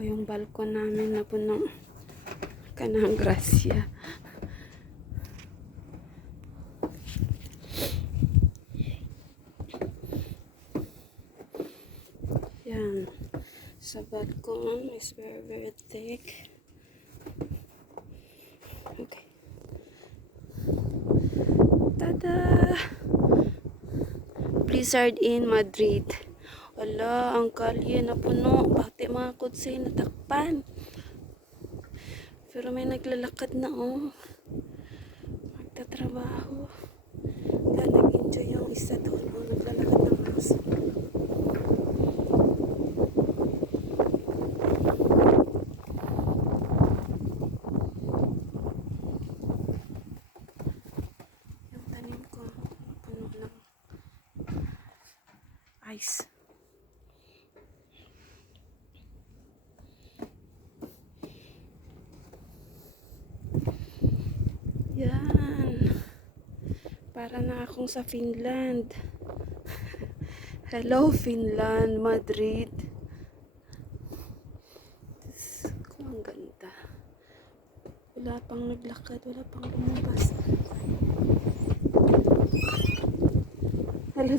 yung balkon namin na puno ka ng grasya. Yan. Sa balkon is very, very thick. Okay. Tada! Blizzard in Madrid. Wala, ang kalye na puno. Pati mga kutsi natakpan. Pero may naglalakad na, oh. Magtatrabaho. Kaya nag-enjoy yung isa doon, oh. Naglalakad ng aso. Yung tanim ko, puno ng ice. Yan. Para na akong sa Finland. Hello, Finland, Madrid. Kung ang ganda. Wala pang naglakad, wala pang lumabas. Hello,